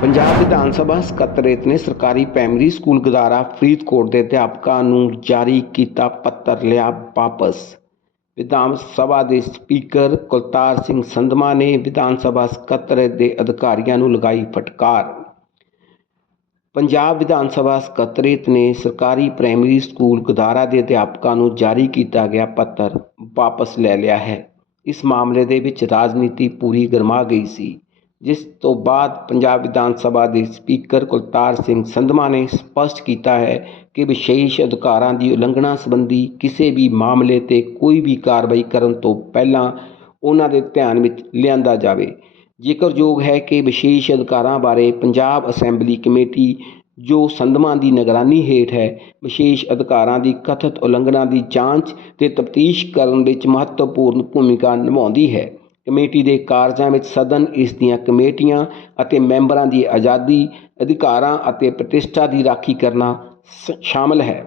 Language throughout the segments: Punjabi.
ਪੰਜਾਬ ਵਿਧਾਨ ਸਭਾ ਸਕੱਤਰੇਤ ਨੇ ਸਰਕਾਰੀ ਪ੍ਰਾਇਮਰੀ ਸਕੂਲ ਗਦਾਰਾ ਫਰੀਦਕੋਟ ਦੇ ਅਧਿਆਪਕਾਂ ਨੂੰ ਜਾਰੀ ਕੀਤਾ ਪੱਤਰ ਲਿਆ ਵਾਪਸ। ਵਿਧਾਨ ਸਭਾ ਦੇ ਸਪੀਕਰ ਕੁਲਤਾਰ ਸਿੰਘ ਸੰਧਮਾ ਨੇ ਵਿਧਾਨ ਸਭਾ ਸਕੱਤਰੇਤ ਦੇ ਅਧਿਕਾਰੀਆਂ ਨੂੰ ਲਗਾਈ ਫਟਕਾਰ। ਪੰਜਾਬ ਵਿਧਾਨ ਸਭਾ ਸਕੱਤਰੇਤ ਨੇ ਸਰਕਾਰੀ ਪ੍ਰਾਇਮਰੀ ਸਕੂਲ ਗਦਾਰਾ ਦੇ ਅਧਿਆਪਕਾਂ ਨੂੰ ਜਾਰੀ ਕੀਤਾ ਗਿਆ ਪੱਤਰ ਵਾਪਸ ਲੈ ਲਿਆ ਹੈ। ਇਸ ਮਾਮਲੇ ਦੇ ਵਿੱਚ ਰਾਜਨੀਤੀ ਪੂਰੀ ਗਰਮਾ ਗਈ ਸੀ। ਜਿਸ ਤੋਂ ਬਾਅਦ ਪੰਜਾਬ ਵਿਧਾਨ ਸਭਾ ਦੇ ਸਪੀਕਰ ਕੁਲਤਾਰ ਸਿੰਘ ਸੰਧਮਾ ਨੇ ਸਪਸ਼ਟ ਕੀਤਾ ਹੈ ਕਿ ਵਿਸ਼ੇਸ਼ ਅਧਿਕਾਰਾਂ ਦੀ ਉਲੰਘਣਾ ਸੰਬੰਧੀ ਕਿਸੇ ਵੀ ਮਾਮਲੇ ਤੇ ਕੋਈ ਵੀ ਕਾਰਵਾਈ ਕਰਨ ਤੋਂ ਪਹਿਲਾਂ ਉਹਨਾਂ ਦੇ ਧਿਆਨ ਵਿੱਚ ਲਿਆਂਦਾ ਜਾਵੇ। ਜ਼ਿਕਰਯੋਗ ਹੈ ਕਿ ਵਿਸ਼ੇਸ਼ ਅਧਿਕਾਰਾਂ ਬਾਰੇ ਪੰਜਾਬ ਅਸੈਂਬਲੀ ਕਮੇਟੀ, ਜੋ ਸੰਧਮਾ ਦੀ ਨਿਗਰਾਨੀ ਹੇਠ ਹੈ, ਵਿਸ਼ੇਸ਼ ਅਧਿਕਾਰਾਂ ਦੀ ਕਥਿਤ ਉਲੰਘਣਾ ਦੀ ਜਾਂਚ ਤੇ ਤਫਤੀਸ਼ ਕਰਨ ਵਿੱਚ ਮਹੱਤਵਪੂਰਨ ਭੂਮਿਕਾ ਨਿਭਾਉਂਦੀ ਹੈ। ਕਮੇਟੀ ਦੇ ਕਾਰਜਾਂ ਵਿੱਚ ਸਦਨ ਇਸ ਦੀਆਂ ਕਮੇਟੀਆਂ ਅਤੇ ਮੈਂਬਰਾਂ ਦੀ ਆਜ਼ਾਦੀ, ਅਧਿਕਾਰਾਂ ਅਤੇ ਪ੍ਰਤਿਸ਼ਠਾ ਦੀ ਰਾਖੀ ਕਰਨਾ ਸ- ਸ਼ਾਮਲ ਹੈ।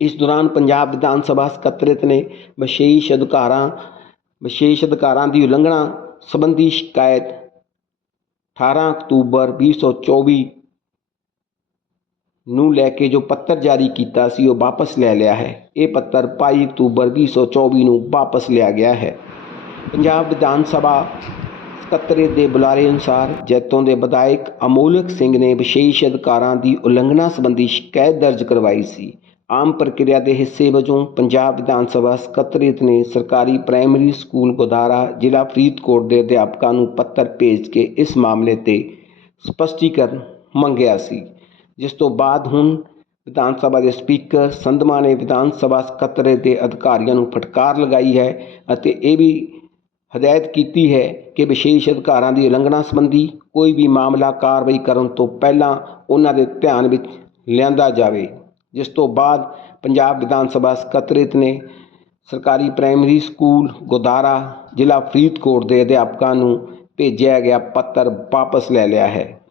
ਇਸ ਦੌਰਾਨ ਪੰਜਾਬ ਵਿਧਾਨ ਸਭਾ ਸਕੱਤਰੇਤ ਨੇ ਵਿਸ਼ੇਸ਼ ਅਧਿਕਾਰਾਂ ਵਿਸ਼ੇਸ਼ ਅਧਿਕਾਰਾਂ ਦੀ ਉਲੰਘਣਾ ਸੰਬੰਧੀ ਸ਼ਿਕਾਇਤ 18 ਅਕਤੂਬਰ 2024 ਨੂੰ ਲੈ ਕੇ ਜੋ ਪੱਤਰ ਜਾਰੀ ਕੀਤਾ ਸੀ ਉਹ ਵਾਪਸ ਲੈ ਲਿਆ ਹੈ। ਇਹ ਪੱਤਰ 22 ਅਕਤੂਬਰ 2024 ਨੂੰ ਵਾਪਸ ਲਿਆ ਗਿਆ ਹੈ। ਪੰਜਾਬ ਵਿਧਾਨ ਸਭਾ ਸਕੱਤਰੇਤ ਦੇ ਬੁਲਾਰੇ ਅਨੁਸਾਰ ਜੈਤੋਂ ਦੇ ਵਿਧਾਇਕ ਅਮੋਲਕ ਸਿੰਘ ਨੇ ਵਿਸ਼ੇਸ਼ ਅਧਿਕਾਰਾਂ ਦੀ ਉਲੰਘਣਾ ਸੰਬੰਧੀ ਸ਼ਿਕਾਇਤ ਦਰਜ ਕਰਵਾਈ ਸੀ। ਆਮ ਪ੍ਰਕਿਰਿਆ ਦੇ ਹਿੱਸੇ ਵਜੋਂ ਪੰਜਾਬ ਵਿਧਾਨ ਸਭਾ ਸਕੱਤਰੇਤ ਨੇ ਸਰਕਾਰੀ ਪ੍ਰਾਇਮਰੀ ਸਕੂਲ ਗੋਦਾਰਾ, ਜ਼ਿਲ੍ਹਾ ਫਰੀਦਕੋਟ ਦੇ ਅਧਿਆਪਕਾਂ ਨੂੰ ਪੱਤਰ ਭੇਜ ਕੇ ਇਸ ਮਾਮਲੇ ਤੇ ਸਪਸ਼ਟੀਕਰਨ ਮੰਗਿਆ ਸੀ। ਜਿਸ ਤੋਂ ਬਾਅਦ ਹੁਣ ਵਿਧਾਨ ਸਭਾ ਦੇ ਸਪੀਕਰ ਸੰਧਮਾ ਨੇ ਵਿਧਾਨ ਸਭਾ ਸਕੱਤਰੇਤ ਦੇ ਅਧਿਕਾਰੀਆਂ ਨੂੰ ਫਟਕਾਰ ਲਗਾਈ ਹੈ ਅਤੇ ਇਹ ਵੀ ਹਦਾਇਤ ਕੀਤੀ ਹੈ ਕਿ ਵਿਸ਼ੇਸ਼ ਅਧਿਕਾਰਾਂ ਦੀ ਉਲੰਘਣਾ ਸੰਬੰਧੀ ਕੋਈ ਵੀ ਮਾਮਲਾ ਕਾਰਵਾਈ ਕਰਨ ਤੋਂ ਪਹਿਲਾਂ ਉਹਨਾਂ ਦੇ ਧਿਆਨ ਵਿੱਚ ਲਿਆਂਦਾ ਜਾਵੇ, ਜਿਸ ਤੋਂ ਬਾਅਦ ਪੰਜਾਬ ਵਿਧਾਨ ਸਭਾ ਸਕੱਤਰੇਤ ਨੇ ਸਰਕਾਰੀ ਪ੍ਰਾਇਮਰੀ ਸਕੂਲ ਗੋਦਾਰਾ, ਜ਼ਿਲ੍ਹਾ ਫਰੀਦਕੋਟ ਦੇ ਅਧਿਆਪਕਾਂ ਨੂੰ ਭੇਜਿਆ ਗਿਆ ਪੱਤਰ ਵਾਪਸ ਲੈ ਲਿਆ ਹੈ।